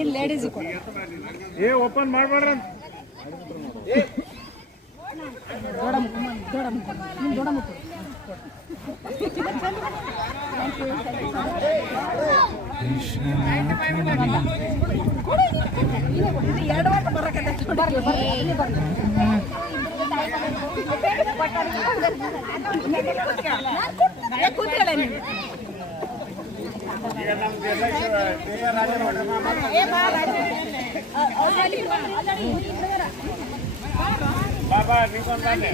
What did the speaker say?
ಇಲ್ಲಿ ಲೇಡೀಸ್ ಏ ಓಪನ್ ಮಾಡಬೇಡ್ರ. ಎರಡು ವಾರ ಬರಕ್ಕೆ ಬರಲಿ ಬರಲಿ ಬರಲಿ. ಕೂತ್ಕೊಳ್ಳ ನೀವು ಬಾಬಾ ನೀವೊಂದು